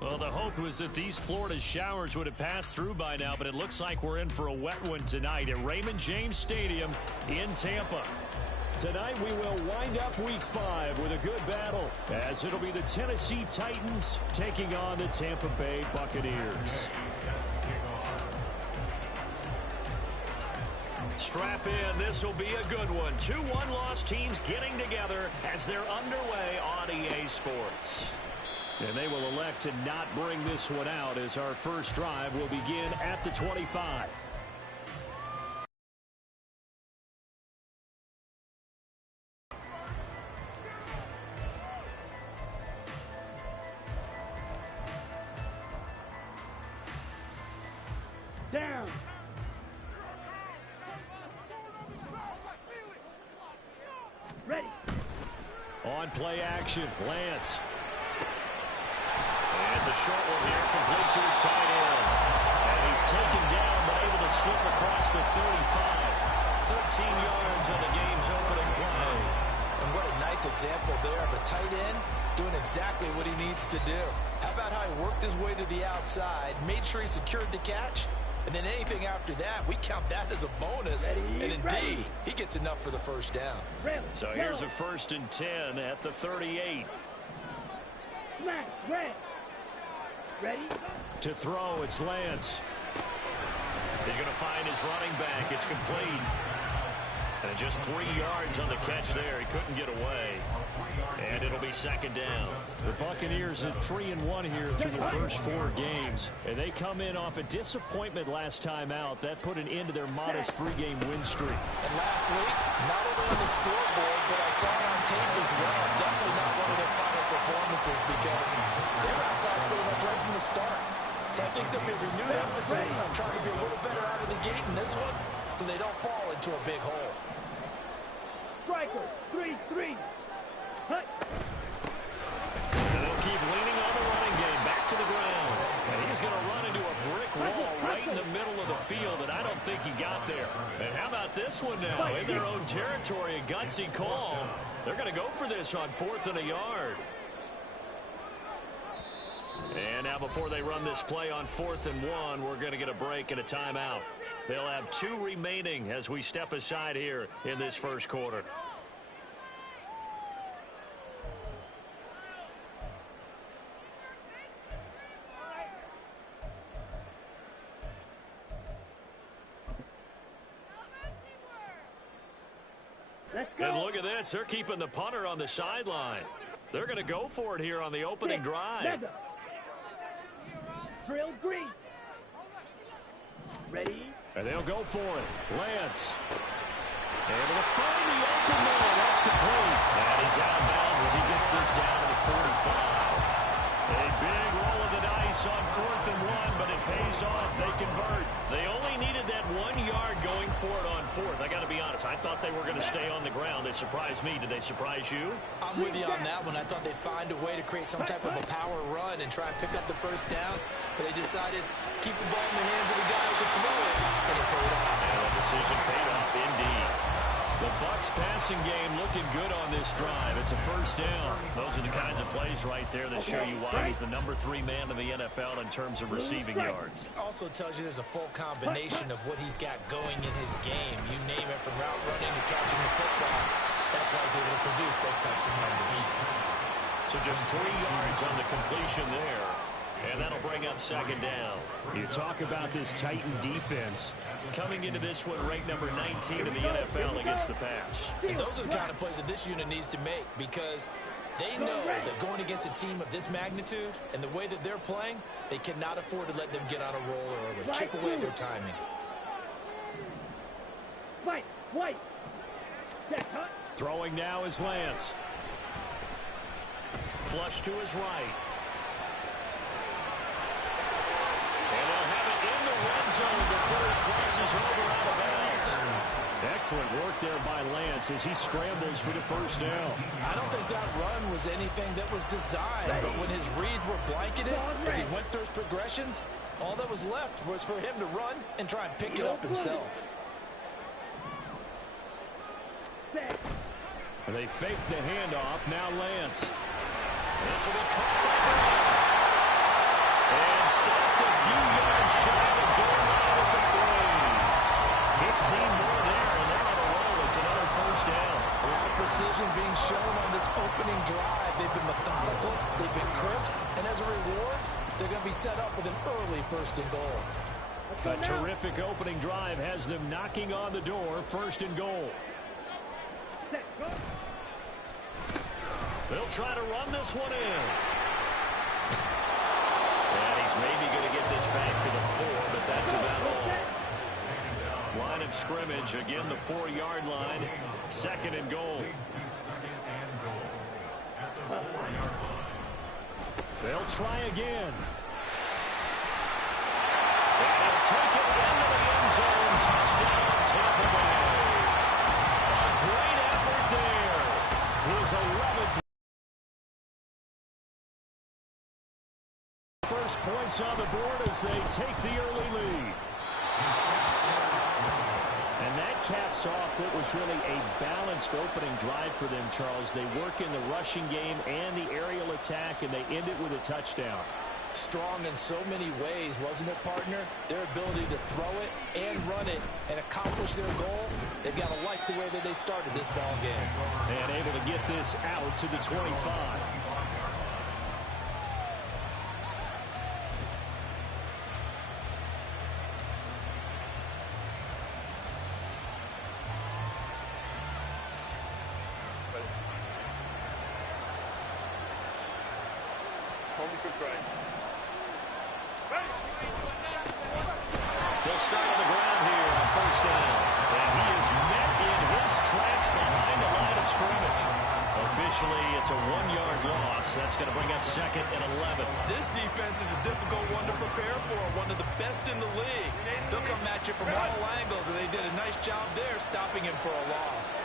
Well, the hope was that these Florida showers would have passed through by now, but it looks like we're in for a wet one tonight at Raymond James Stadium in Tampa. Tonight we will wind up Week 5 with a good battle, as it'll be the Tennessee Titans taking on the Tampa Bay Buccaneers. Strap in, this will be a good one. 2 one-loss teams getting together as they're underway on EA Sports. And they will elect to not bring this one out, as our first drive will begin at the 25. Down. Ready. On play action, Lance. And it's a short one here, complete to his tight end. And he's taken down, but able to slip across the 35. 13 yards on the game's opening play. And what a nice example there of a tight end doing exactly what he needs to do. How about how he worked his way to the outside, made sure he secured the catch, and then anything after that, we count that as a bonus. And indeed, he gets enough for the first down. So here's a 1st and 10 at the 38. Smash, red. Ready? To throw, it's Lance. He's going to find his running back. It's complete. And just 3 yards on the catch there. He couldn't get away. And it'll be 2nd down. The Buccaneers at 3-1 here through their first 4 games. And they come in off a disappointment last time out. That put an end to their modest 3-game win streak. And last week, not only on the scoreboard, but I saw it on tape as well. Definitely not one of their final performances, because they were outclassed pretty much right from the start. So I think there'll be a renewed emphasis on trying to be a little better out of the gate in this one, so they don't fall into a big hole. Striker, 3-3. Hut. And they'll keep leaning on the running game, back to the ground. And he's going to run into a brick wall right in the middle of the field, and I don't think he got there. And how about this one now? In their own territory, a gutsy call. They're going to go for this on 4th and a yard. And now before they run this play on 4th and 1, we're going to get a break and a timeout. They'll have 2 remaining as we step aside here in this first quarter. And look at this. They're keeping the punter on the sideline. They're going to go for it here on the opening drive. Drill green. Ready? And they'll go for it. Lance. Able to find the open man. That's complete. And he's out of bounds as he gets this down to the 45. A big roll of the dice on 4th and 1, but it pays off. They convert. They only needed that 1 yard going for it on 4th. I got to be honest. I thought they were going to stay on the ground. They surprised me. Did they surprise you? I'm with you on that one. I thought they'd find a way to create some type of a power run and try and pick up the first down, but they decided to keep the ball in the hands of the guy who could throw it, and it paid off. And the decision paid off indeed. The Bucs passing game looking good on this drive. It's a first down. Those are the kinds of plays right there that show you why he's the number 3 man in the NFL in terms of receiving yards. Also tells you there's a full combination of what he's got going in his game. You name it, from route running to catching the football. That's why he's able to produce those types of numbers. So just 3 yards on the completion there. And that'll bring up 2nd down. You talk about this Titan defense coming into this one ranked number 19 in the NFL against the pass. And those are the kind of plays that this unit needs to make, because they know that going against a team of this magnitude and the way that they're playing, they cannot afford to let them get on a roll early. Chip away at their timing. White. Throwing now is Lance. Flush to his right. Zone before he crosses over out of bounds. Excellent work there by Lance as he scrambles for the first down. I don't think that run was anything that was designed, but when his reads were blanketed as he went through his progressions, all that was left was for him to run and try and pick it up himself. They fake the handoff. Now Lance. This will be caught by Gridiron. And stopped a few yards shy of the goal line at the 3. 15 more there, and they're on a roll. It's another first down. A lot of precision being shown on this opening drive. They've been methodical, they've been crisp, and as a reward, they're going to be set up with an early first and goal. A terrific opening drive has them knocking on the door, first and goal. They'll try to run this one in. And he's maybe going to get this back to the 4, but that's about all. Line of scrimmage, again the 4-yard line, second and goal. They'll try again. And they'll take it into the end zone. Touchdown, Tampa Bay. A great effort there. His 11th. First points on the board as they take the early lead. And that caps off what was really a balanced opening drive for them, Charles. They work in the rushing game and the aerial attack, and they end it with a touchdown. Strong in so many ways, wasn't it, partner? Their ability to throw it and run it and accomplish their goal, they've got to like the way that they started this ball game. And able to get this out to the 25. They'll start on the ground here on first down. And he is met in his tracks behind the line of scrimmage. Officially, it's a 1-yard loss. That's going to bring up second and 11. This defense is a difficult one to prepare for, one of the best in the league. They'll come at you from all angles, and they did a nice job there stopping him for a loss.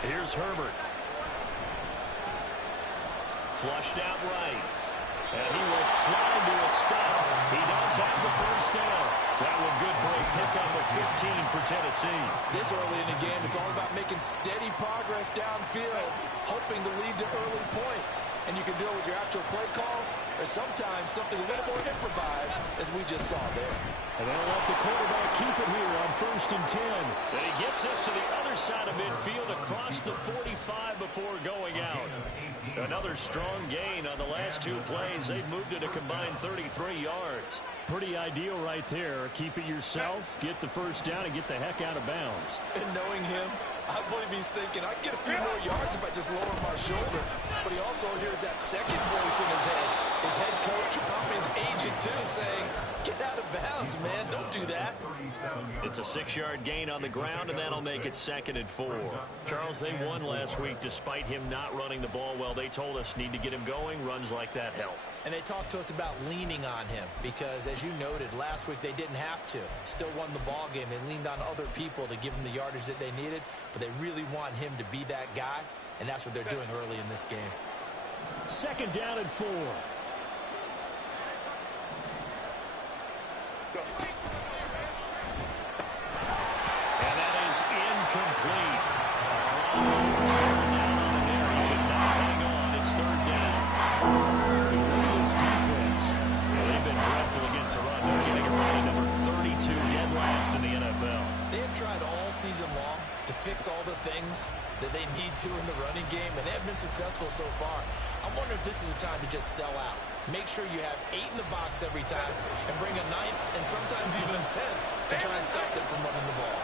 Here's Herbert. Flushed out right. And he will slide to a stop. He does have the first down. That one good for a pickup of 15 for Tennessee. This early in the game, it's all about making steady progress downfield, hoping to lead to early points. And you can do it with your actual play calls, or sometimes something a little more improvised, as we just saw there. And they'll let the quarterback keep it here on first and 10. And he gets us to the other side of midfield across the 45 before going out. Another strong gain on the last 2 plays. They've moved it a combined 33 yards. Pretty ideal right there. Keep it yourself, get the first down, and get the heck out of bounds. And knowing him, I believe he's thinking, I can get a few more yards if I just lower my shoulder. But he also hears that second voice in his head. His head coach, or probably his agent too, saying, get out of bounds, man. Don't do that. It's a 6-yard gain on the ground, and that'll make it second and 4. Charles, they won last week despite him not running the ball well. They told us need to get him going. Runs like that help. And they talked to us about leaning on him because, as you noted, last week they didn't have to. Still won the ball game. They leaned on other people to give them the yardage that they needed, but they really want him to be that guy, and that's what they're doing early in this game. Second down and 4. And that is incomplete. Down on the air. He could not hang on. It's third down. This defense, they've been dreadful against the run. They're getting around at number 32, dead last in the NFL. They have tried all season long to fix all the things that they need to in the running game, and they have been successful so far. I'm wondering if this is a time to just sell out. Make sure you have 8 in the box every time and bring a 9th and sometimes even a 10th to try and stop them from running the ball.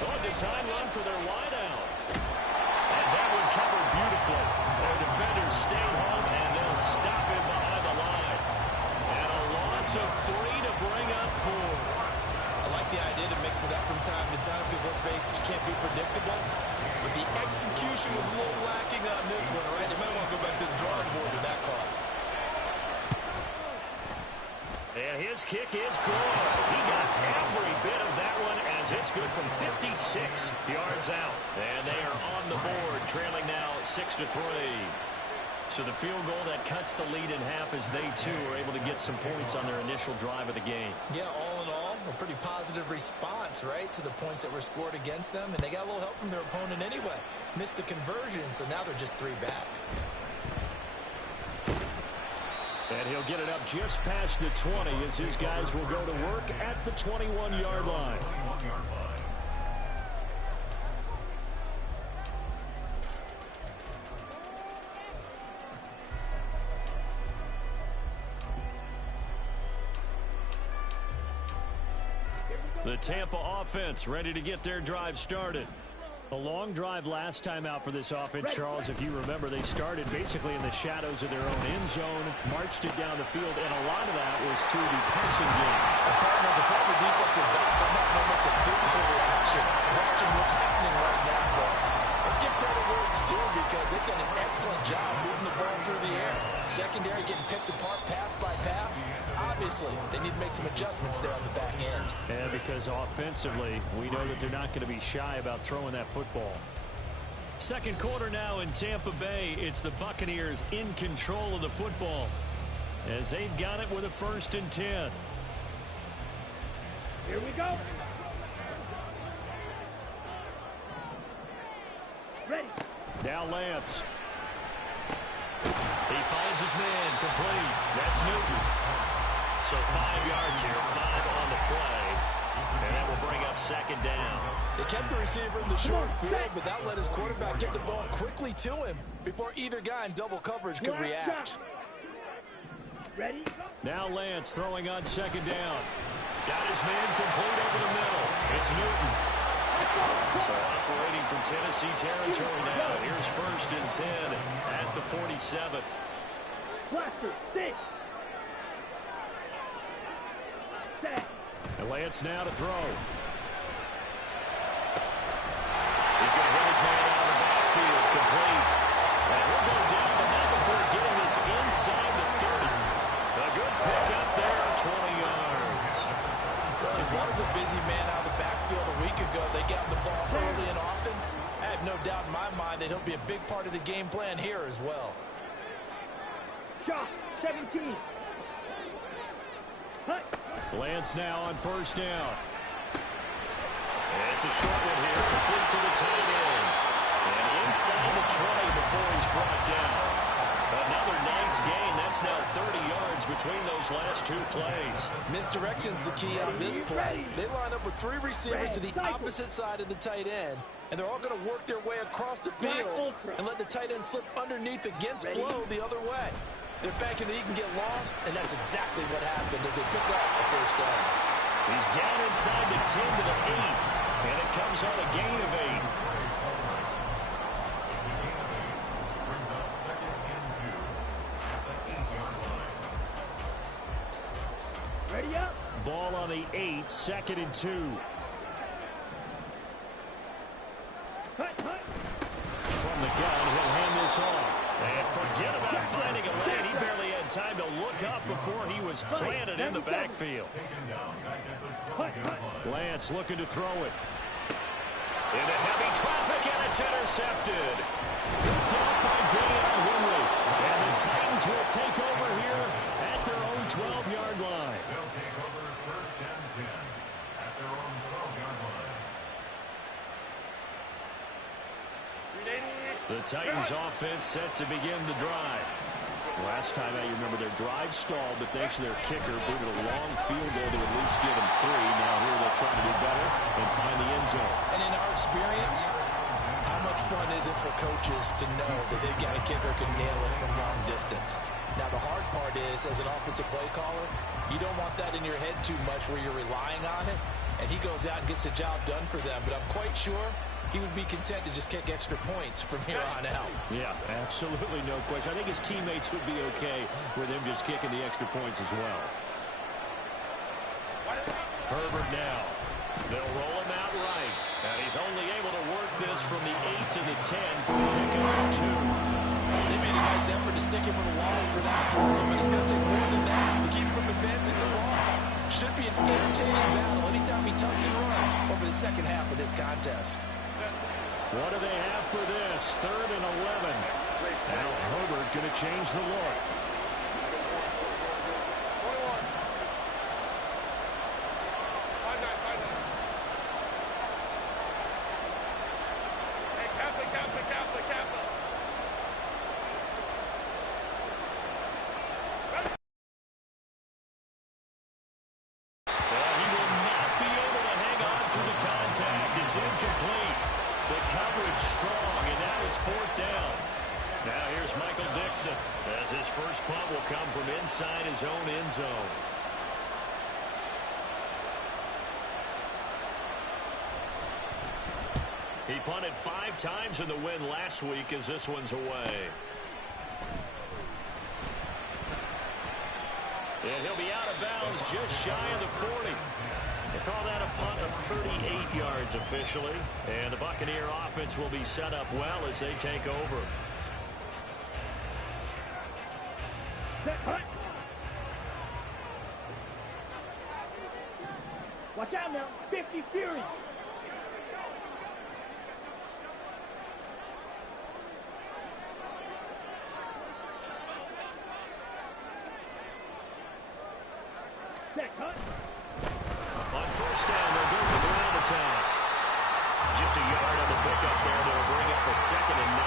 Oh, design run for their wideout. And that one covered beautifully. Their defenders stay home, and they'll stop him behind the line. And a loss of 3 to bring up 4. I like the idea to mix it up from time to time because, let's face it, you can't be predictable. But the execution was a little lacking on this one, right? They might want to go back to the drawing board with that call. And his kick is good. He got every bit of that one as it's good from 56 yards out. And they are on the board, trailing now 6-3. So the field goal that cuts the lead in half as they, too, are able to get some points on their initial drive of the game. Yeah, all in all, A pretty positive response, right, to the points that were scored against them. And they got a little help from their opponent anyway. Missed the conversion, so now they're just 3 back. And he'll get it up just past the 20 as his guys will go to work at the 21-yard line. The Tampa offense ready to get their drive started. A long drive last time out for this offense, Charles. If you remember, they started basically in the shadows of their own end zone, marched it down the field, and a lot of that was through the passing game. As a former defensive back, I'm not very much a physical reaction watching what's happening right now. But let's give credit where it's due because they've done an excellent job moving the ball through the air. Secondary getting picked apart pass by pass. Obviously, they need to make some adjustments there on the back end. And because offensively, we know that they're not going to be shy about throwing that football. Second quarter now in Tampa Bay. It's the Buccaneers in control of the football as they've got it with a 1st and 10. Here we go. Ready. Now Lance. He finds his man complete. That's Newton. So 5 yards here, 5 on the play. And that will bring up 2nd down. They kept the receiver in the short field, but that let his quarterback get the ball quickly to him before either guy in double coverage could react. Ready? Now Lance throwing on 2nd down. Got his man complete over the middle. It's Newton. So operating from Tennessee territory now. Here's 1st and 10 at the 47. Blaster, 6. And Lance now to throw. He's going to hit his man out of the backfield, complete. And he'll go down, but not before getting this inside the 30. A good pick up there, 20 yards. Well, it was a busy man out of the backfield a week ago. They got the ball early and often. I have no doubt in my mind that he'll be a big part of the game plan here as well. Shot, 17. Hut. Lance now on 1st down. It's a short one here, complete to the tight end. And inside the 20 before he's brought down. Another nice gain. That's now 30 yards between those last 2 plays. Misdirection's the key on this play. They line up with 3 receivers to the opposite side of the tight end, and they're all going to work their way across the field and let the tight end slip underneath against flow the other way. They're banking that he can get lost, and that's exactly what happened as they pick up the 1st down. He's down inside the 10 to the 8, and it comes on a gain of 8. Ready up. Ball on the 8, 2nd and 2. Hut, hut. From the gun, he'll hand this off. And forget about finding a lane. He barely had time to look up before he was planted in the backfield. Lance looking to throw it. Into heavy traffic, and it's intercepted. Picked off by Deion Henry. And the Titans will take over here at their own 12-yard line. They'll take over 1st and 10 at their own 12-yard line. The Titans offense set to begin the drive. Last time out, you remember their drive stalled, but thanks to their kicker, booted a long field goal to at least give them 3. Now here they'll try to do better and find the end zone. And in our experience, how much fun is it for coaches to know that they've got a kicker who can nail it from long distance? Now, the hard part is, as an offensive play caller, you don't want that in your head too much where you're relying on it, and he goes out and gets the job done for them. But I'm quite sure he would be content to just kick extra points from here on out. Yeah, absolutely no question. I think his teammates would be okay with him just kicking the extra points as well. Herbert now. They'll roll him out right. And he's only able to work this from the 8 to the 10 for a pickup of 2. They made a nice effort to stick him with a loss for that play, but it's going to take more than that to keep him from advancing the ball. Should be an entertaining battle anytime he tucks and runs over the second half of this contest. What do they have for this? 3rd and 11. Now Herbert going to change the look. through the contact. It's incomplete. The coverage strong, and now it's fourth down. Now here's Michael Dixon as his first punt will come from inside his own end zone. He punted 5 times in the win last week as this one's away. And he'll be out of bounds just shy of the 40. They call that a punt of 38 yards officially. And the Buccaneer offense will be set up well as they take over. Watch out now. 50 Fury. On first down, they'll go to the ground attack. Just a yard on the pickup there. They'll bring up a 2nd and 9.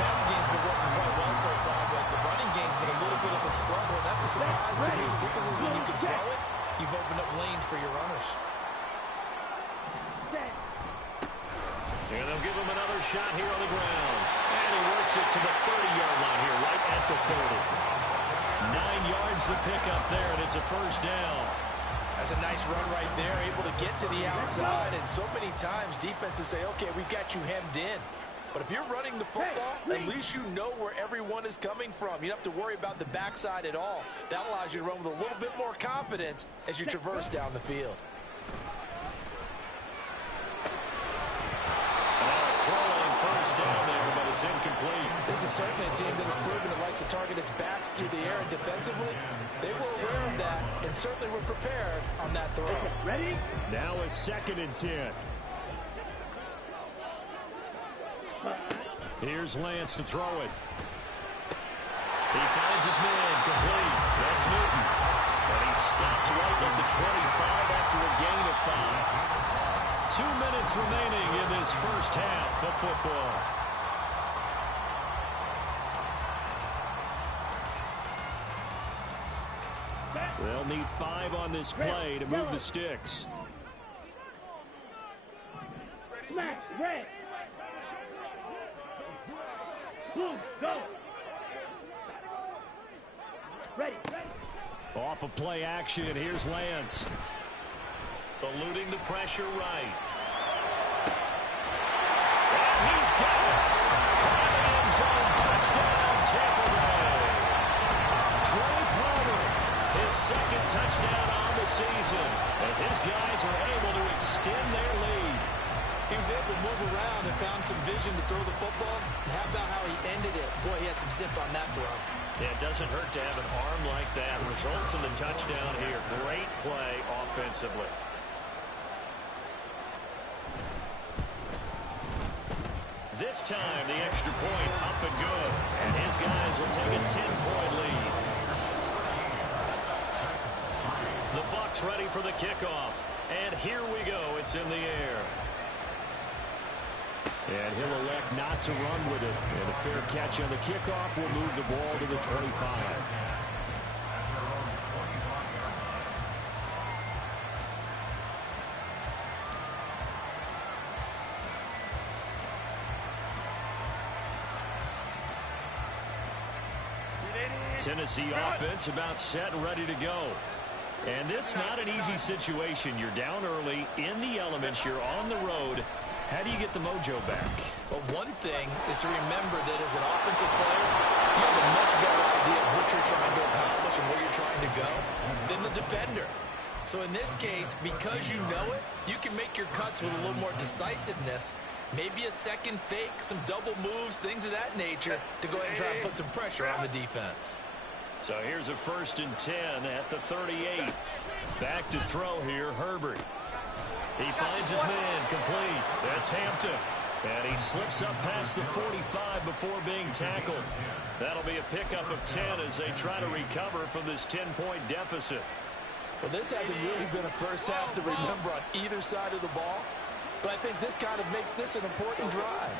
Passing game's been working quite well so far, but the running game's been a little bit of a struggle. That's a surprise to me. Typically, when you can throw it, you've opened up lanes for your runners. And they'll give him another shot here on the ground. And he works it to the 30-yard line here, right at the 30. 9 yards to pick up there, and it's a first down. That's a nice run right there, able to get to the outside. And so many times defenses say, okay, we've got you hemmed in. But if you're running the football, at least you know where everyone is coming from. You don't have to worry about the backside at all. That allows you to run with a little bit more confidence as you traverse down the field. Throwing first down there, but it's incomplete. This is certainly a team that has proven it likes to target its backs through the air, and defensively, they were aware of that and certainly were prepared on that throw. Ready? Now a 2nd and 10. Here's Lance to throw it. He finds his man, complete. That's Newton. And he stopped right at the 25 after a gain of 5. 2 minutes remaining in this first half of football. They'll need 5 on this play to move the sticks. Smash, red. Blue, go. Ready. Off of play action, here's Lance. Eluding the pressure right. And he's got it. Climbing end zone, touchdown, Tampa Bay. Trey Palmer, his 2nd touchdown on the season, as his guys are able to extend their lead. He was able to move around and found some vision to throw the football. And how about how he ended it? Boy, he had some zip on that throw. Yeah, it doesn't hurt to have an arm like that. Results in the touchdown here. Great play offensively. This time, the extra point up and good. And his guys will take a 10-point lead. The Bucs ready for the kickoff. And here we go. It's in the air. And he'll elect not to run with it. And a fair catch on the kickoff will move the ball to the 25. Tennessee offense about set and ready to go. And this not an easy situation. You're down early, in the elements, you're on the road. How do you get the mojo back? Well, one thing is to remember that as an offensive player, you have a much better idea of what you're trying to accomplish and where you're trying to go than the defender. So in this case, because you know it, you can make your cuts with a little more decisiveness. Maybe a second fake, some double moves, things of that nature to go ahead and try and put some pressure on the defense. So here's a 1st and 10 at the 38. Back to throw here, Herbert. He finds his man, complete. That's Hampton. And he slips up past the 45 before being tackled. That'll be a pickup of 10 as they try to recover from this 10-point deficit. Well, this hasn't really been a first half to remember on either side of the ball. But I think this kind of makes this an important drive.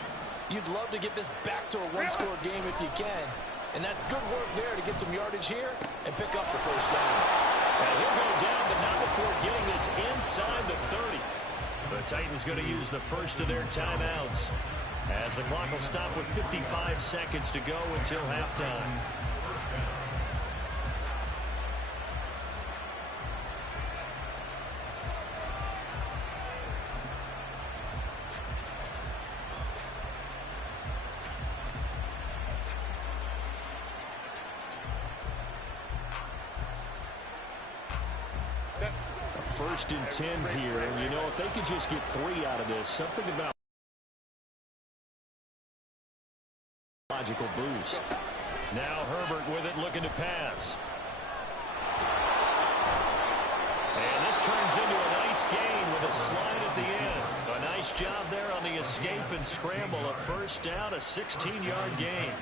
You'd love to get this back to a one-score game if you can. And that's good work there to get some yardage here and pick up the first down. And he'll go down, but not before getting this inside the 30. Titans going to use the first of their timeouts, as the clock will stop with 55 seconds to go until halftime. First and 10 here, and you know, if they could just get 3 out of this, something about logical boost. Now Herbert with it, looking to pass. And this turns into a nice gain with a slide at the end. A nice job there on the escape and scramble. A first down, a 16-yard gain.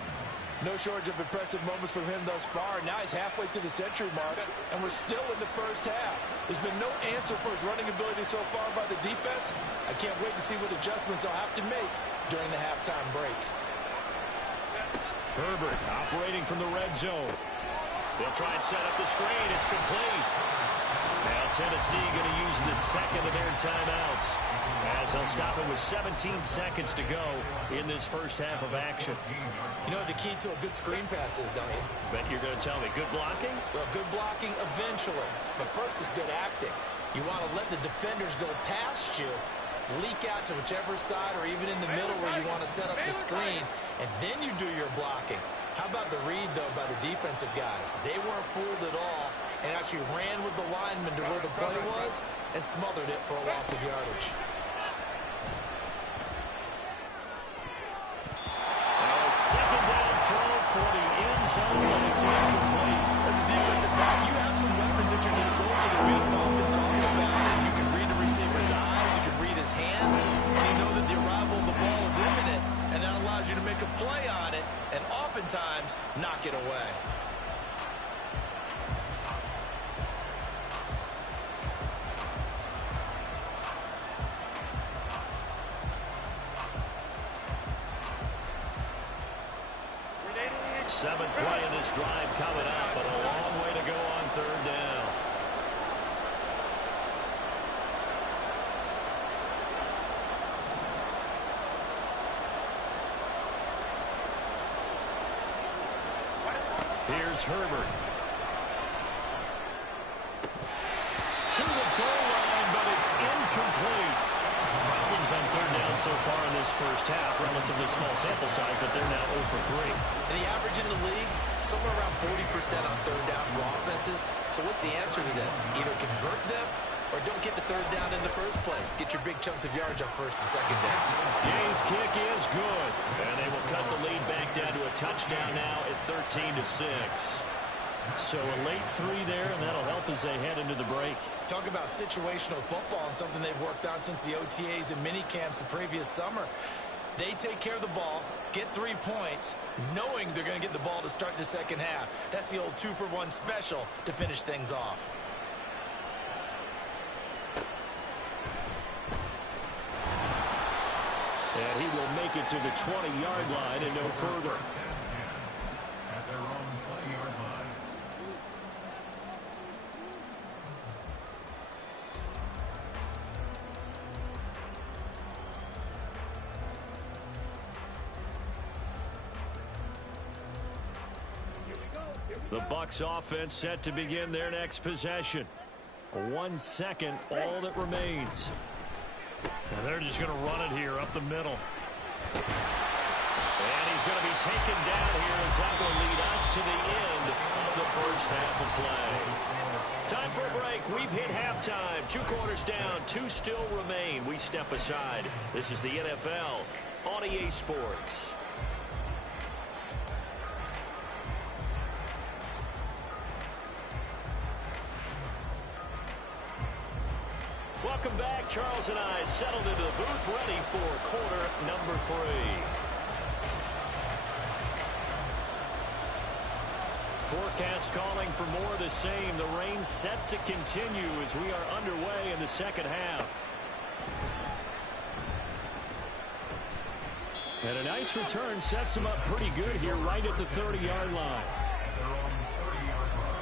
No shortage of impressive moments from him thus far. Now he's halfway to the century mark, and we're still in the first half. There's been no answer for his running ability so far by the defense. I can't wait to see what adjustments they'll have to make during the halftime break. Herbert operating from the red zone. They'll try and set up the screen. It's complete. Now Tennessee going to use the second of their timeouts, as they'll stop it with 17 seconds to go in this first half of action. You know what the key to a good screen pass is, don't you? Bet you're going to tell me good blocking? Well, good blocking eventually. But first is good acting. You want to let the defenders go past you, leak out to whichever side or even in the middle where you want to set up the screen, and then you do your blocking. How about the read, though, by the defensive guys? They weren't fooled at all and actually ran with the lineman to where the play was and smothered it for a loss of yardage. Second down throw for the end zone, but it's incomplete. As a defensive back, you have some weapons at your disposal that we don't often talk about, and you can read the receiver's eyes, you can read his hands, and you know that the arrival of the ball is imminent, and that allows you to make a play on it, and oftentimes knock it away. Seventh play of this drive coming up, but a long way to go on third down. Here's Herbert. To the goal line, but it's incomplete. Problems on third down so far in this first half. Relatively small sample size, but they're now 0 for 3. And the average in the league, somewhere around 40% on third down for offenses. So what's the answer to this? Either convert them or don't get the third down in the first place. Get your big chunks of yards on first and second down. Gay's kick is good, and they will cut the lead back down to a touchdown now at 13-6. So a late 3 there, and that'll help as they head into the break. Talk about situational football and something they've worked on since the OTAs and mini camps the previous summer. They take care of the ball, get 3 points, knowing they're going to get the ball to start the second half. That's the old 2-for-1 special to finish things off. And he will make it to the 20-yard line and no further. At their own 20-yard line. The Bucs offense set to begin their next possession. 1 second, all that remains. And they're just going to run it here up the middle. And he's going to be taken down here as that will lead us to the end of the first half of play. Time for a break. We've hit halftime. 2 quarters down, 2 still remain. We step aside. This is the NFL on EA Sports. Welcome back. Charles and I settled into the booth, ready for quarter number 3. Forecast calling for more of the same. The rain set to continue as we are underway in the second half. And a nice return sets him up pretty good here right at the 30-yard line. Their own 30-yard line.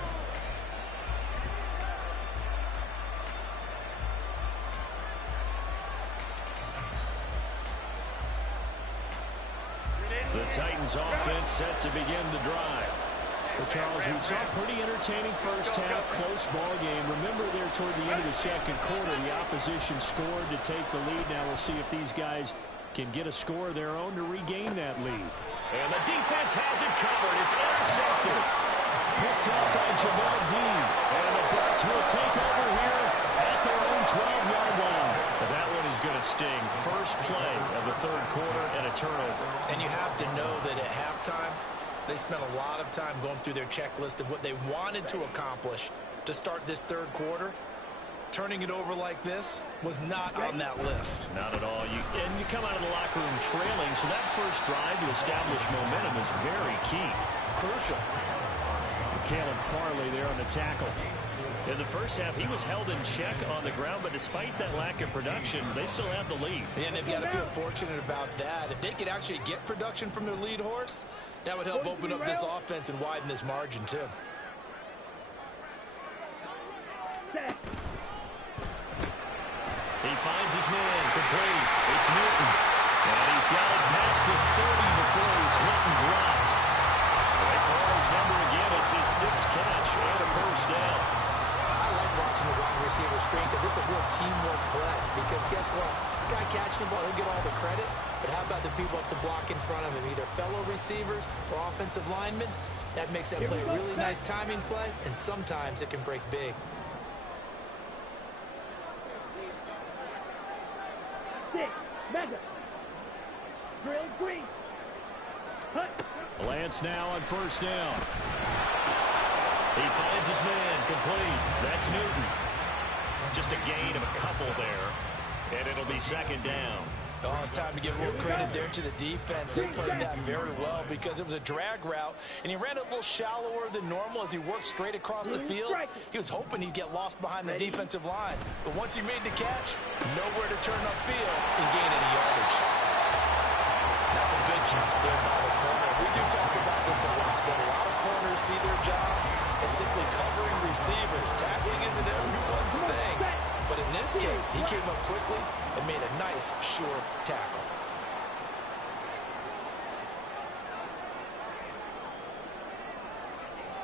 The Titans offense set to begin the drive. Well, Charles, we saw a pretty entertaining first half, close ball game. Remember there toward the end of the second quarter, the opposition scored to take the lead. Now we'll see if these guys can get a score of their own to regain that lead. And the defense has it covered. It's intercepted. Picked up by Jamal Dean. And the Bucs will take over here at their own 12-yard line. But that one is going to sting. First play of the third quarter and a turnover. And you have to know that at halftime, they spent a lot of time going through their checklist of what they wanted to accomplish to start this third quarter. Turning it over like this was not on that list. Not at all. And you come out of the locker room trailing, so that first drive to establish momentum is very key. Crucial. Caleb Farley there on the tackle. In the first half, he was held in check on the ground, but despite that lack of production, they still have the lead. And they've got to feel fortunate about that. If they could actually get production from their lead horse, that would help open up this offense and widen this margin, too. He finds his man complete. It's Newton. And he's got it past the 30 before he's hit and dropped. They call his number again. It's his sixth catch and a first down. I like watching the wide receiver screen because it's a real teamwork play. Because guess what? The guy catching the ball, he'll get all the credit. But how about the people up to block in front of him, either fellow receivers or offensive linemen? That makes that play a really nice timing play, and sometimes it can break big. Mega. Drill green. Hut. Lance now on first down. He finds his man complete. That's Newton. Just a gain of a couple there. And it'll be second down. Oh, it's time to give a little credit there to the defense. They played that very well because it was a drag route, and he ran a little shallower than normal as he worked straight across the field. He was hoping he'd get lost behind the defensive line. But once he made the catch, nowhere to turn upfield and gain any yardage. That's a good job there by the corner. We do talk about this a lot, that a lot of corners see their job as simply covering receivers. Tackling isn't everyone's thing. But in this case, he came up quickly and made a nice, sure tackle.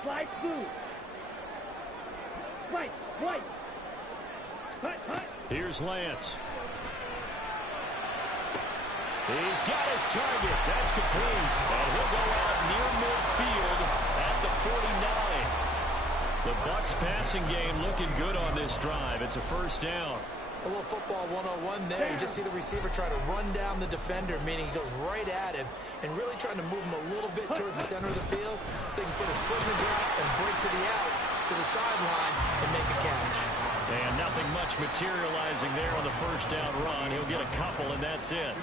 Slide through. Right. Hut. Here's Lance. He's got his target. That's complete. And he'll go out near midfield at the 49. The Bucs passing game looking good on this drive. It's a first down. A little football 101 there. You just see the receiver try to run down the defender, meaning he goes right at him and really trying to move him a little bit towards the center of the field so he can put his foot in the ground and break to the out, to the sideline, and make a catch. And nothing much materializing there on the first down run. He'll get a couple, and that's it.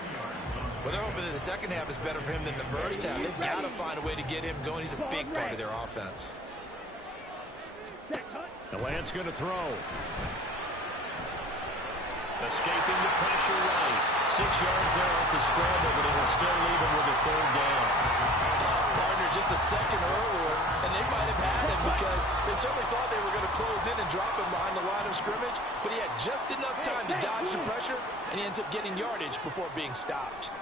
Well, they're hoping that the second half is better for him than the first half. They've got to find a way to get him going. He's a big part of their offense. The Lance going to throw. Escaping the pressure right. 6 yards there off the scramble, but it will still leave him with a third down. Partner just a second earlier, and they might have had him because they certainly thought they were going to close in and drop him behind the line of scrimmage, but he had just enough time to dodge the pressure, and he ends up getting yardage before being stopped.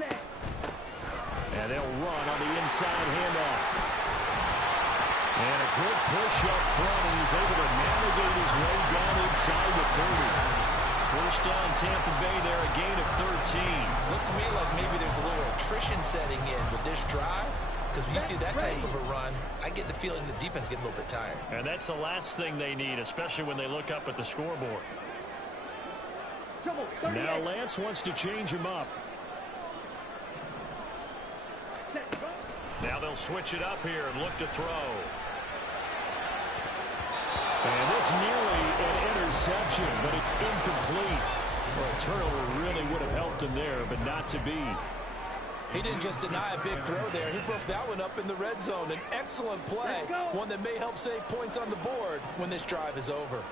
And they'll run on the inside handoff. And a good push up front, and he's able to navigate his way down inside the 30. First down, Tampa Bay there, a gain of 13. Looks to me like maybe there's a little attrition setting in with this drive, because when you see that type of a run, I get the feeling the defense getting a little bit tired. And that's the last thing they need, especially when they look up at the scoreboard. Now Lance wants to change him up. Now they'll switch it up here and look to throw. And this nearly an interception, but it's incomplete. Well, a turnover really would have helped him there, but not to be. He didn't just deny a big throw there. He broke that one up in the red zone. An excellent play, one that may help save points on the board when this drive is over.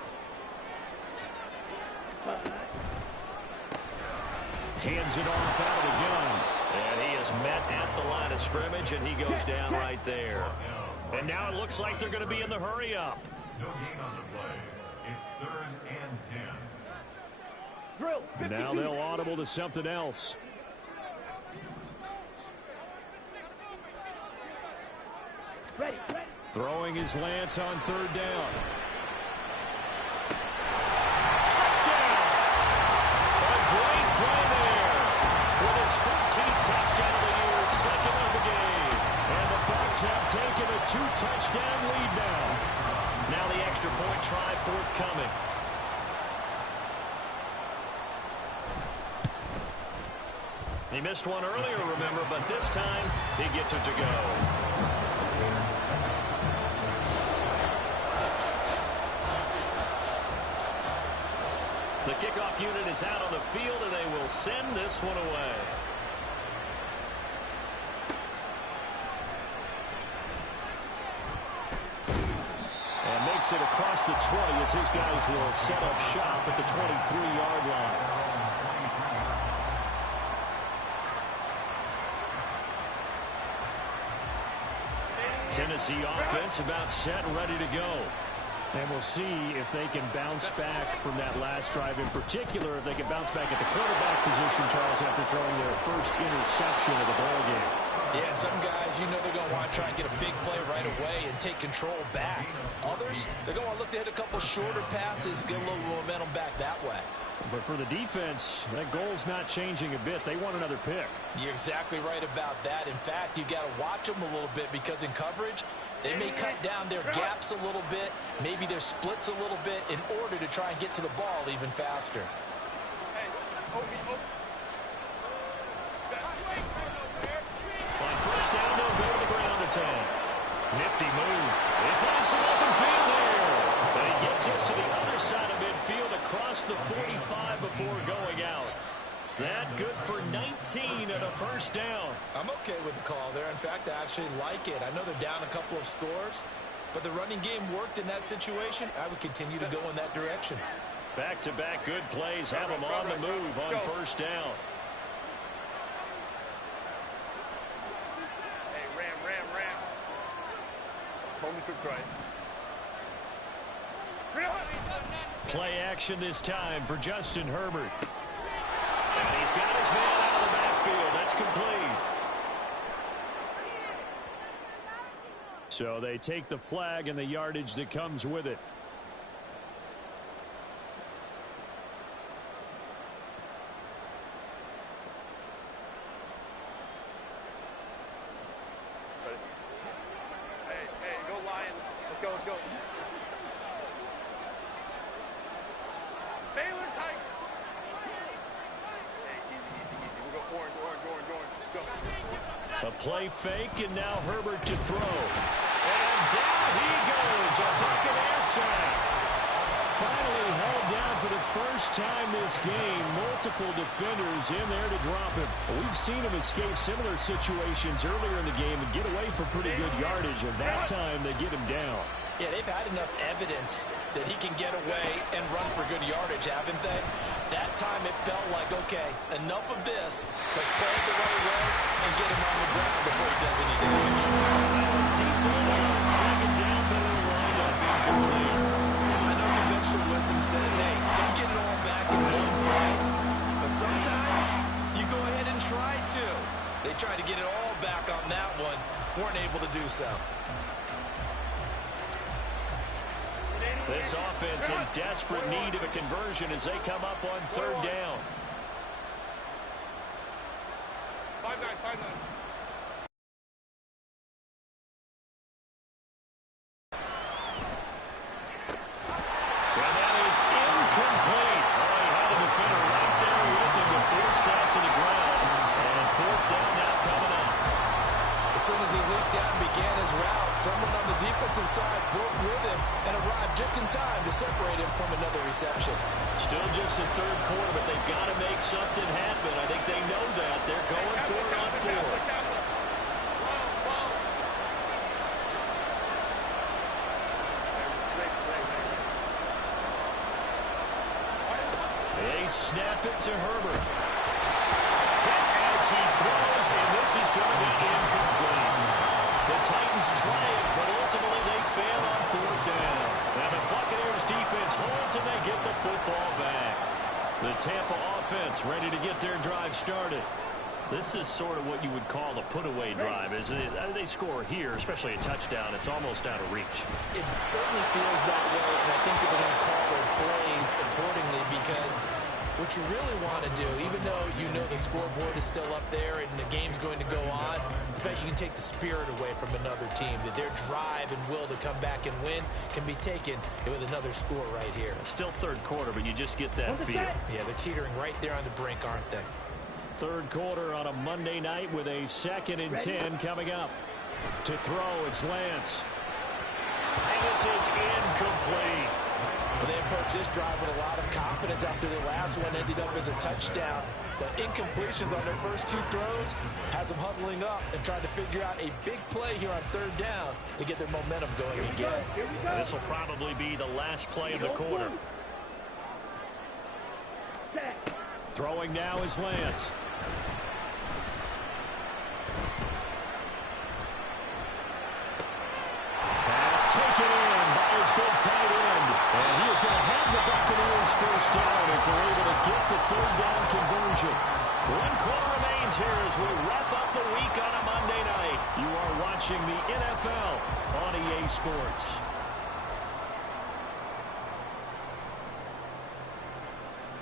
Hands it off out of the gun. And he is met at the line of scrimmage, and he goes down right there. And now it looks like they're going to be in the hurry-up. No gain on the play. It's 3rd and 10. Drill. Now they'll audible to something else. Ready. Throwing his lance on third down. Great play there. With his 14th touchdown of the year, second of the game. And the Bucs have taken a 2-touchdown lead now. Now the extra point try forthcoming. He missed one earlier, remember, but this time he gets it to go. The kickoff unit is out on the field, and they will send this one away. And makes it across the 20 as his guys will set up shop at the 23-yard line. Tennessee offense about set and ready to go. And we'll see if they can bounce back from that last drive, in particular if they can bounce back at the quarterback position, Charles, after throwing their first interception of the ballgame. Yeah, some guys, you know they're going to want to try and get a big play right away and take control back. Others, they're going to look to hit a couple shorter passes, get a little momentum back that way. But for the defense, that goal's not changing a bit. They want another pick. You're exactly right about that. In fact, you got to watch them a little bit because in coverage, they may cut down their gaps a little bit, maybe their splits a little bit in order to try and get to the ball even faster. On first down, they'll go to the ground attack. Nifty move. They find some open field there. But he gets us to the other side of midfield across the 45 before going out. That good for 19 and a first down. I'm okay with the call there. In fact, I actually like it. I know they're down a couple of scores, but the running game worked in that situation. I would continue to go in that direction. Back-to-back good plays have them on the move on first down. Hey, ram. Home trip right. Play action this time for Justin Herbert. And he's got his man out of the backfield. That's complete. So they take the flag and the yardage that comes with it. Hey, go Lions. Let's go. Baylor Tiger. Hey, easy. We'll go orange. Let's go. A play fake, and now Herbert to throw. And down he goes. A Buccaneer sack. Finally held down for the first time this game. Multiple defenders in there to drop him. We've seen him escape similar situations earlier in the game and get away for pretty good yardage, and that time they get him down. Yeah, they've had enough evidence that he can get away and run for good yardage, haven't they? That time it felt like, okay, enough of this. Let's play it the right way and get him on the ground before he does any damage. Deep ball on second down, but it'll wind up incomplete. I know conventional wisdom says, hey, don't get it all back in one play. But sometimes you go ahead and try to. They tried to get it all back on that one, weren't able to do so. This offense in desperate need of a conversion as they come up on third down. 5-9. And that is incomplete. Oh, he had a defender right there with him to force that to the ground. And fourth down now coming up. As soon as he leaped out and began his route, someone on the defensive side broke with him and arrived just in time to separate him from another reception. Still just the third quarter, but they've got to make something happen. I think they know that. They're going for it on fourth. They snap it to Herbert. As he throws, and this is going to be incomplete. The Titans try it, but ultimately they fail on fourth down. And the Buccaneers defense holds, and they get the football back. The Tampa offense ready to get their drive started. This is sort of what you would call a put-away drive. As they score here, especially a touchdown, it's almost out of reach. It certainly feels that way, and I think that they're going to call their plays accordingly because what you really want to do, even though you know the scoreboard is still up there and the game's going to go on, the fact you can take the spirit away from another team, that their drive and will to come back and win can be taken with another score right here. Still third quarter, but you just get that feel. Yeah, they're teetering right there on the brink, aren't they? Third quarter on a Monday night with a 2nd and 10 coming up. To throw, it's Lance. And this is incomplete. Well, they approached this drive with a lot of confidence after their last one ended up as a touchdown. But incompletions on their first 2 throws has them huddling up and trying to figure out a big play here on 3rd down to get their momentum going again. This will probably be the last play of the quarter. Throwing now is Lance. Pass taken in by his big tight end. And he is going to have the Buccaneers first down as they're able to get the 3rd down conversion. 1 quarter remains here as we wrap up the week on a Monday night. You are watching the NFL on EA Sports.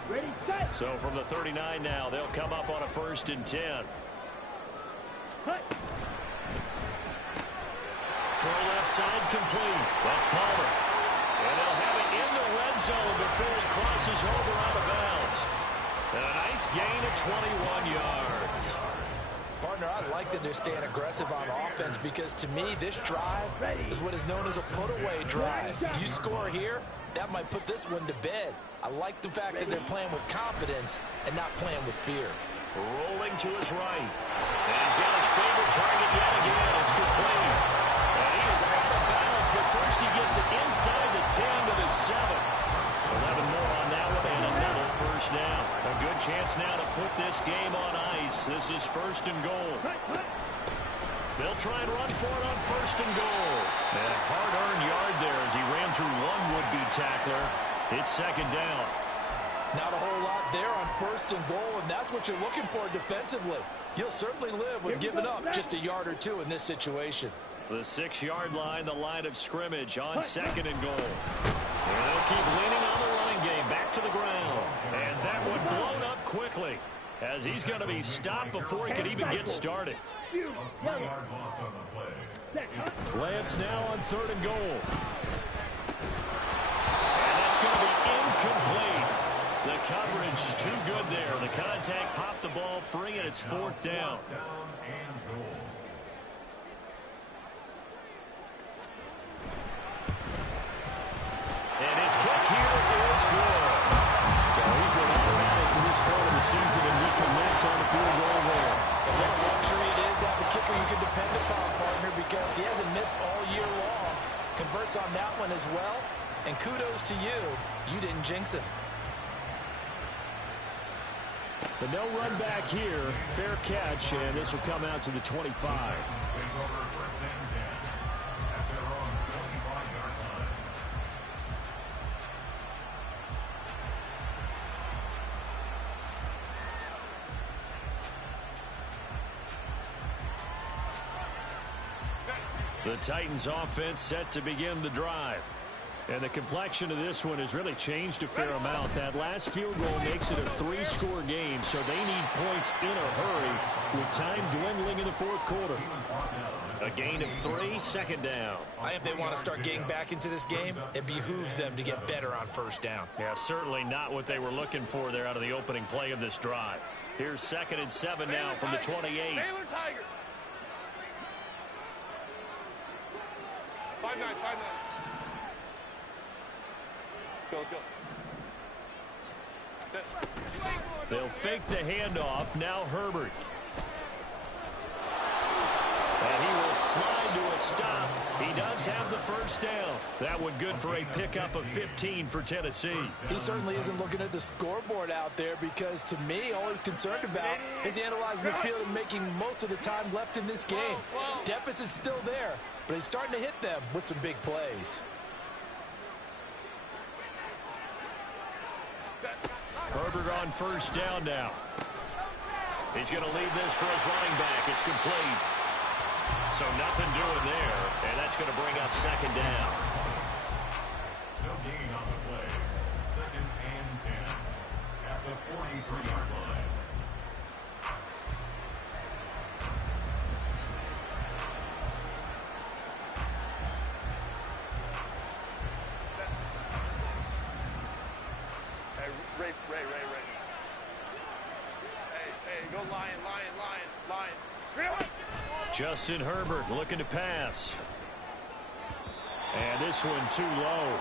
Ready, set. So from the 39 now, they'll come up on a 1st and 10. Hut. Throw left side complete. That's Palmer. And they'll have it in the red zone before he crosses over out of bounds. And a nice gain of 21 yards. Partner, I like that they're staying aggressive on offense because to me, this drive is what is known as a put-away drive. You score here, that might put this one to bed. I like the fact that they're playing with confidence and not playing with fear. Rolling to his right. And he's got his favorite target yet again. It's complete. And he is out of bounds, but first he gets it inside the 10 to the 7. 11 more on that one and another first down. A good chance now to put this game on ice. This is 1st and goal. They'll try and run for it on 1st and goal. And a hard-earned yard there as he ran through one would-be tackler. It's 2nd down. Not a whole lot there on 1st and goal, and that's what you're looking for defensively. You'll certainly live with giving up just a yard or 2 in this situation. The 6-yard line, the line of scrimmage on 2nd and goal. And they'll keep leaning on the running game back to the ground. And that one blown up quickly as he's going to be stopped before he could even get started. Lance now on 3rd and goal. And that's going to be incomplete. The coverage too good there. The contact popped the ball free, and it's 4th down. And his kick here is good. So he's been automatic to this point of the season, and he connects on the field goal there. What a luxury it is to have a kicker you can depend upon, partner, because he hasn't missed all year long. Converts on that one as well. And kudos to you. You didn't jinx him. But no run back here. Fair catch, and this will come out to the 25. The Titans offense set to begin the drive. And the complexion of this one has really changed a fair amount. That last field goal makes it a 3-score game, so they need points in a hurry with time dwindling in the 4th quarter. A gain of 3, 2nd down. If they want to start getting back into this game, it behooves them to get better on 1st down. Yeah, certainly not what they were looking for there out of the opening play of this drive. Here's 2nd and 7 now from the 28. Baylor Tigers. 5-9, 5-9. Go, go. They'll fake the handoff. Now Herbert. And he will slide to a stop. He does have the first down. That one good for a pickup of 15 for Tennessee. He certainly isn't looking at the scoreboard out there because, to me, all he's concerned about is analyzing the field and making most of the time left in this game. Deficit's still there, but he's starting to hit them with some big plays. Herbert on first down now. He's going to lead this for his running back. It's complete. So nothing doing there, and that's going to bring up second down. No gain on the play. 2nd and 10 at the 43-yard line. Ray. Hey, go lion. Justin Herbert looking to pass. And this one too low.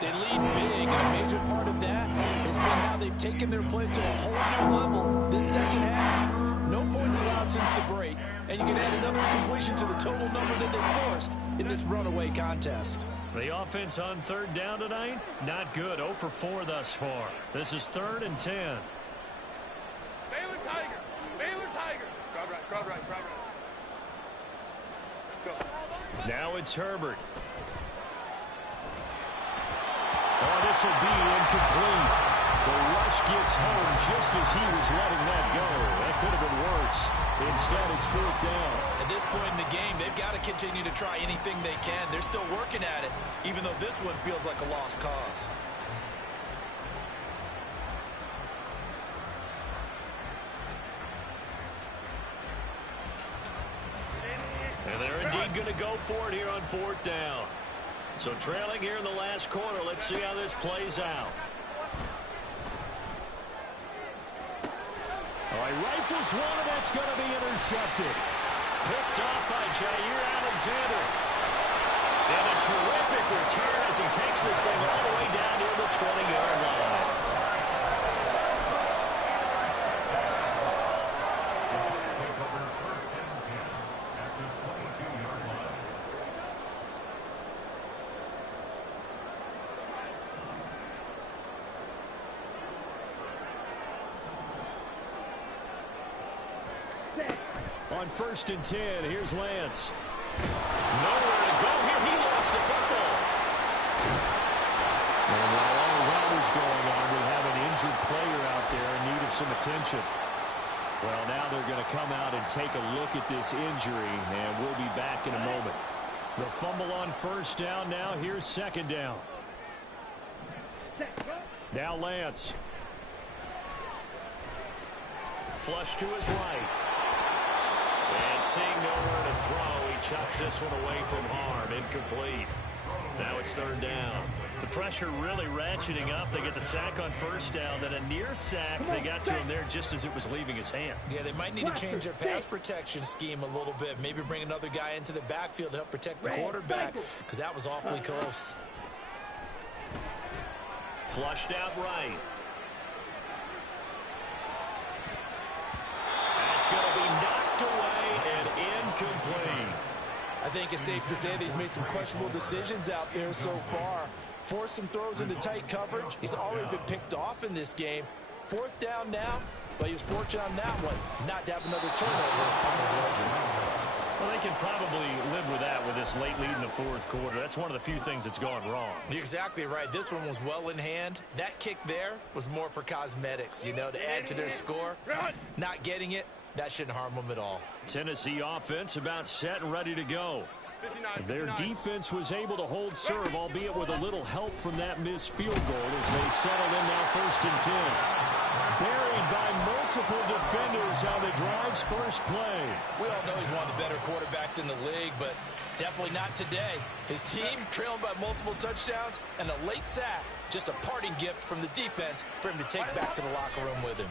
They lead big, and a major part of that has been how they've taken their play to a whole new level this second half. No points allowed since the break, and you can add another completion to the total number that they forced in this runaway contest. The offense on third down tonight, not good. 0 for 4 thus far. This is 3rd and 10. Baylor Tiger. Crowd right. Go. Now it's Herbert. Oh, this will be incomplete. The rush gets home just as he was letting that go. That could have been worse. Instead, it's 4th down. At this point in the game, they've got to continue to try anything they can. They're still working at it, even though this one feels like a lost cause. And they're indeed going to go for it here on 4th down. So trailing here in the last quarter. Let's see how this plays out. All right, rifles one, and that's going to be intercepted. Picked off by Jair Alexander. And a terrific return as he takes this thing all the way down near the 20-yard line. On 1st and 10, here's Lance. Nowhere to go here. He lost the football. And while all that was going on, we have an injured player out there in need of some attention. Well, now they're going to come out and take a look at this injury, and we'll be back in a moment. The fumble on 1st down now. Here's 2nd down. Now Lance. Flush to his right. And seeing nowhere to throw, he chucks this one away from harm. Incomplete. Now it's 3rd down. The pressure really ratcheting up. They get the sack on 1st down. Then a near sack. They got to him there just as it was leaving his hand. Yeah, they might need to change their pass protection scheme a little bit. Maybe bring another guy into the backfield to help protect the quarterback, because that was awfully close. Flushed out right. That's going to be knocked away and incomplete. I think it's safe to say that he's made some questionable decisions out there so far. Forced some throws into tight coverage. He's already been picked off in this game. 4th down now, but he was fortunate on that one not to have another turnover on his legend. Well, they can probably live with that with this late lead in the 4th quarter. That's one of the few things that's gone wrong. You're exactly right. This one was well in hand. That kick there was more for cosmetics, you know, to add to their score. Not getting it, that shouldn't harm them at all. Tennessee offense about set and ready to go. Their defense was able to hold serve, albeit with a little help from that missed field goal as they settled in now 1st and 10. Buried by multiple defenders on the drive's first play. We all know he's one of the better quarterbacks in the league, but definitely not today. His team trailing by multiple touchdowns and a late sack, just a parting gift from the defense for him to take back to the locker room with him.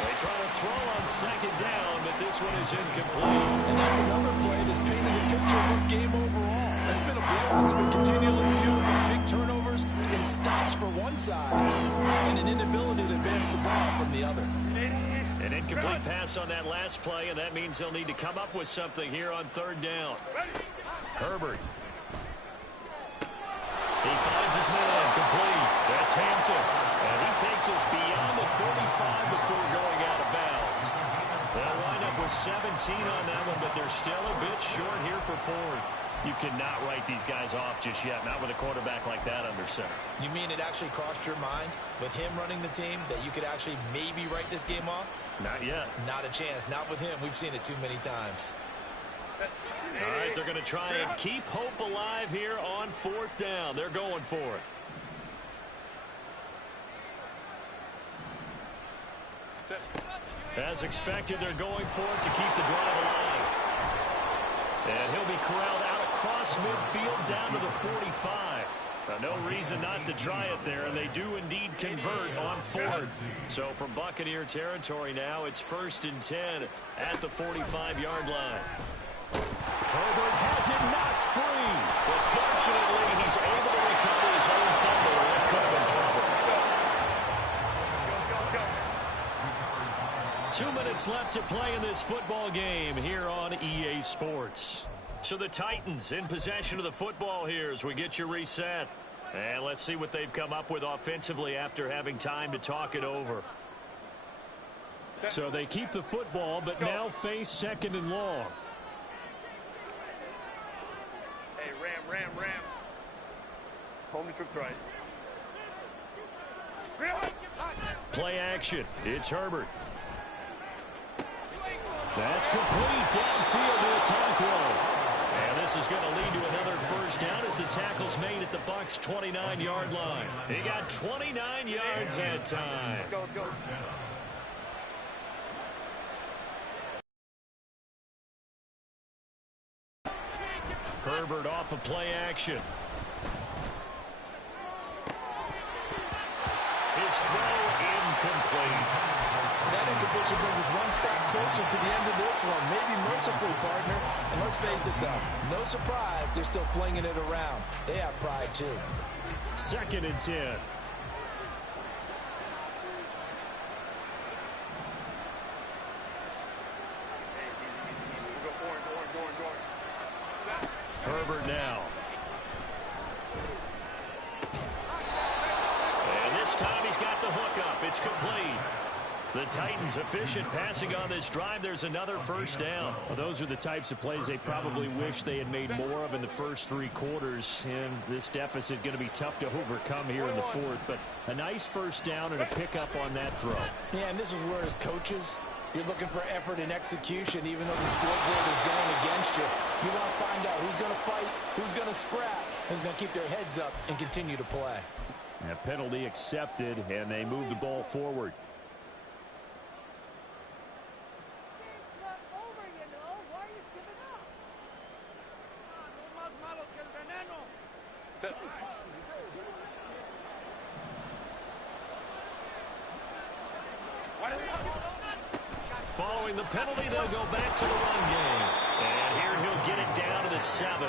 They try to throw on 2nd down, but this one is incomplete. And that's another play that's painted a picture of this game overall. That's been a blowout that's been continually fueled by big turnovers and stops for one side and an inability to advance the ball from the other. An incomplete pass on that last play, and that means they'll need to come up with something here on 3rd down. Herbert. He finds his man complete. That's Hampton. And he takes us beyond the 35 before going out of bounds. They'll wind up with 17 on that one, but they're still a bit short here for 4th. You cannot write these guys off just yet, not with a quarterback like that under center. You mean it actually crossed your mind with him running the team that you could actually maybe write this game off? Not yet. Not a chance. Not with him. We've seen it too many times. All right, they're going to try and keep hope alive here on 4th down. They're going for it. As expected, they're going for it to keep the drive alive. And he'll be corralled out across midfield down to the 45. No reason not to try it there, and they do indeed convert on 4th. So from Buccaneer territory now, it's 1st and 10 at the 45-yard line. Herbert has it knocked free. But fortunately, he's able to recover his own fumble. That could have been trouble. 2 minutes left to play in this football game here on EA Sports. So the Titans in possession of the football here as we get you reset. And let's see what they've come up with offensively after having time to talk it over. So they keep the football, but now face 2nd and long. Hey, ram. Home to troops right. Play action. It's Herbert. That's complete downfield to Okonkwo. And this is going to lead to another 1st down as the tackle's made at the Bucs' 29-yard line. He got 29 yards that time. Let's go. Herbert off of play action. His throw incomplete. That incompletion brings us one step closer to the end of this one. Maybe mercifully, partner. And let's face it, though, no surprise they're still flinging it around. They have pride, too. 2nd and 10. Herbert now. And this time he's got the hook up. It's complete. The Titans efficient passing on this drive. There's another 1st down. Well, those are the types of plays they probably wish they had made more of in the first 3 quarters. And this deficit going to be tough to overcome here in the 4th. But a nice 1st down and a pickup on that throw. Yeah, and this is where as coaches, you're looking for effort and execution, even though the scoreboard is going against you. You want to find out who's going to fight, who's going to scrap, who's going to keep their heads up and continue to play. A penalty accepted, and they move the ball forward. Following the penalty, they'll go back to the run game. And here he'll get it down to the 7.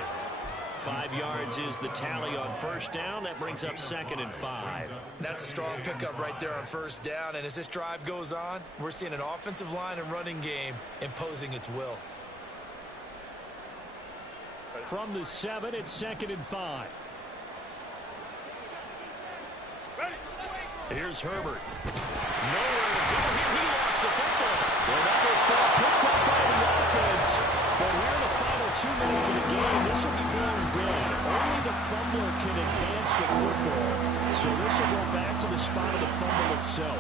5 yards is the tally on 1st down. That brings up 2nd and 5. That's a strong pickup right there on 1st down. And as this drive goes on, we're seeing an offensive line and running game imposing its will. From the 7, it's 2nd and 5. Here's Herbert. Nowhere to go here. He lost the football. Well, that was ball picked up by the offense. But here in the final 2 minutes of the game, this will be worn down. Only the fumbler can advance the football. So this will go back to the spot of the fumble itself.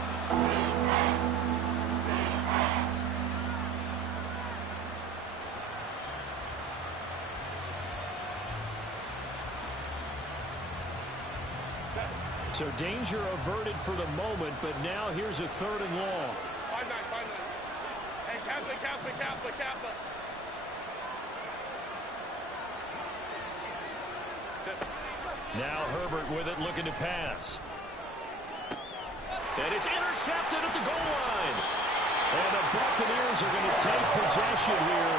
So danger averted for the moment, but now here's a 3rd and long. 5-9. Hey, Kappa. Now Herbert with it, looking to pass. And it's intercepted at the goal line. And the Buccaneers are going to take possession here.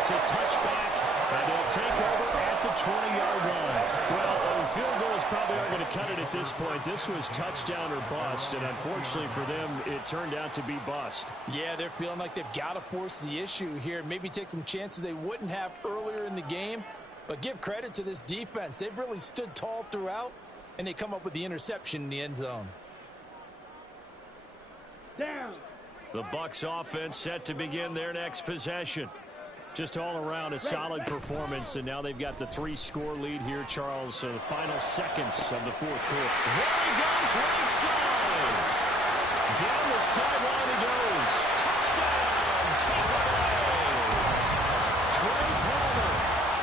It's a touchback, and they'll take over at the 20-yard line. Well, field goals probably aren't going to cut it at this point. This was touchdown or bust, and unfortunately for them, it turned out to be bust. Yeah, they're feeling like they've got to force the issue here. Maybe take some chances they wouldn't have earlier in the game. But give credit to this defense. They've really stood tall throughout, and they come up with the interception in the end zone. Down. The Bucs offense set to begin their next possession. Just all around a solid performance, and now they've got the 3-score lead here, Charles. So the final seconds of the fourth quarter. There he goes, right side. Down the sideline he goes. Touchdown, Tampa Bay. Trey Palmer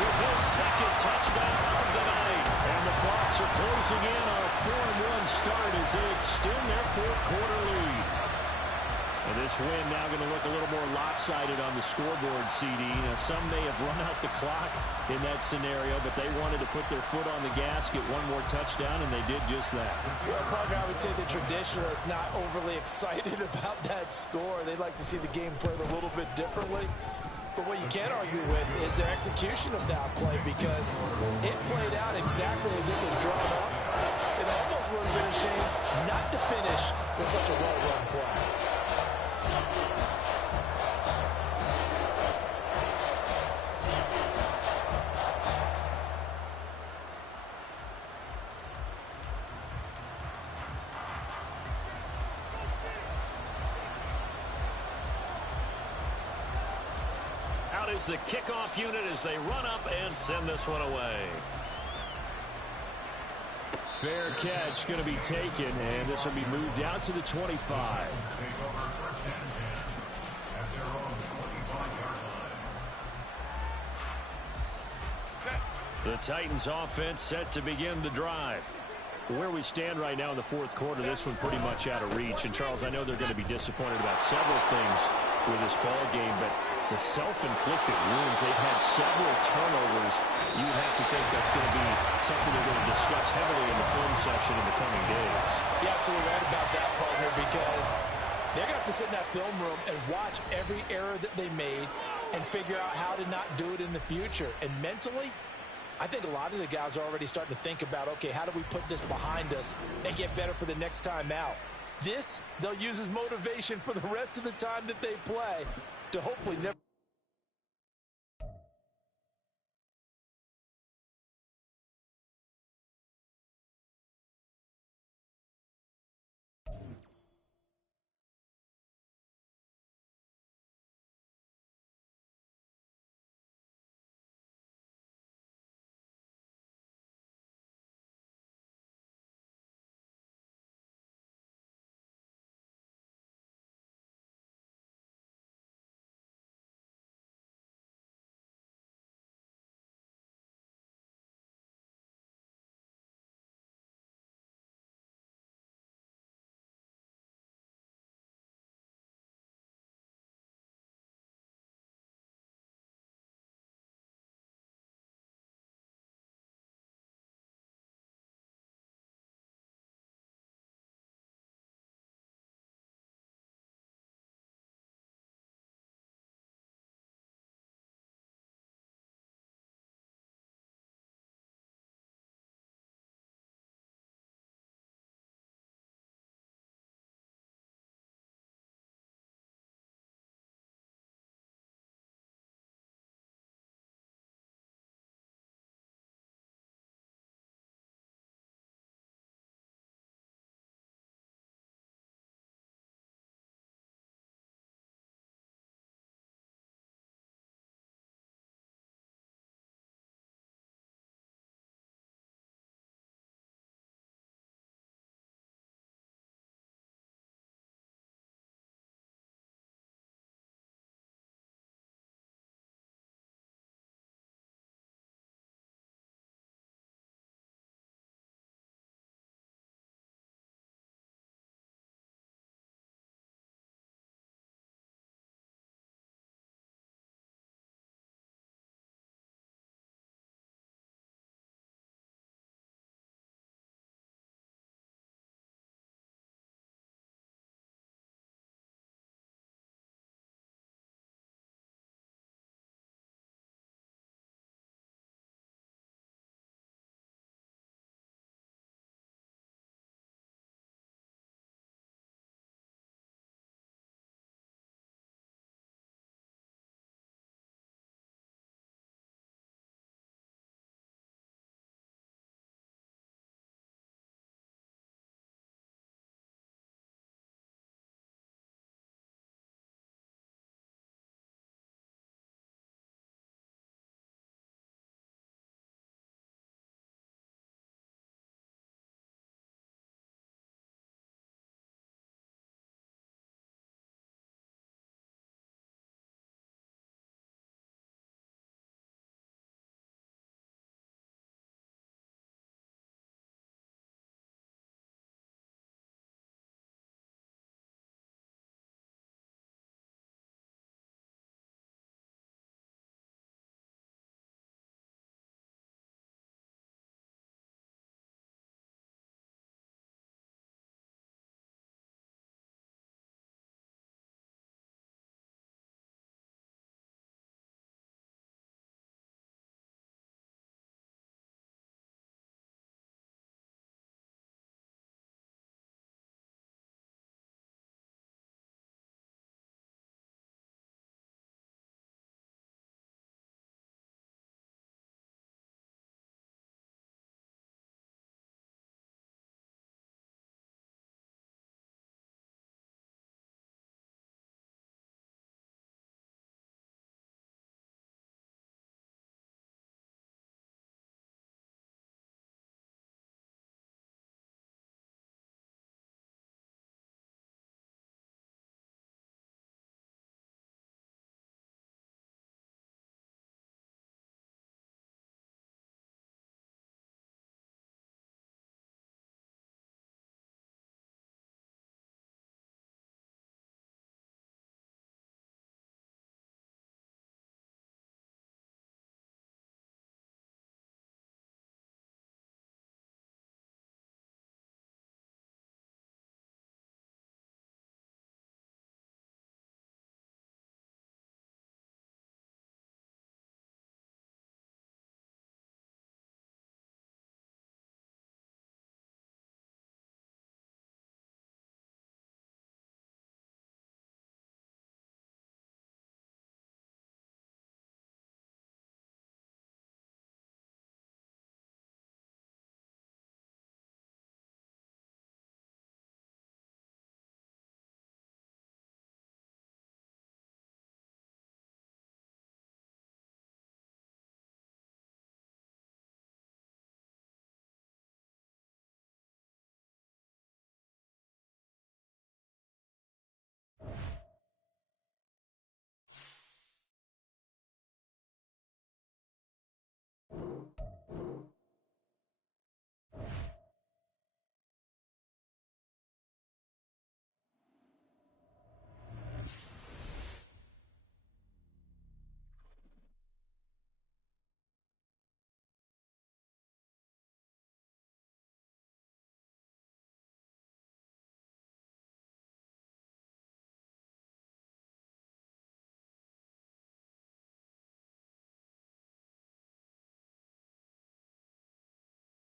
with his second touchdown of the night. And the Bucs are closing in on a 4-1 start as they extend their fourth quarter lead. And this win now going to look a little more lopsided on the scoreboard, CD. Now, some may have run out the clock in that scenario, but they wanted to put their foot on the gas, get one more touchdown, and they did just that. Well, Parker, I would say the traditionalists not overly excited about that score. They'd like to see the game played a little bit differently. But what you can argue with is their execution of that play, because it played out exactly as it was drawn up. It almost would have been a shame not to finish with such a well-run play. Out is the kickoff unit as they run up and send this one away. Fair catch going to be taken, and this will be moved out to the 25. The Titans offense set to begin the drive. Where we stand right now in the fourth quarter, this one pretty much out of reach. And, Charles, I know they're going to be disappointed about several things with this ball game, but the self-inflicted wounds, they've had several turnovers. You would have to think that's going to be something they're going to discuss heavily in the film session in the coming days. You're absolutely right about that, partner, because they're going to have to sit in that film room and watch every error that they made and figure out how to not do it in the future. And mentally, I think a lot of the guys are already starting to think about, okay, how do we put this behind us and get better for the next time out? This, they'll use as motivation for the rest of the time that they play to hopefully never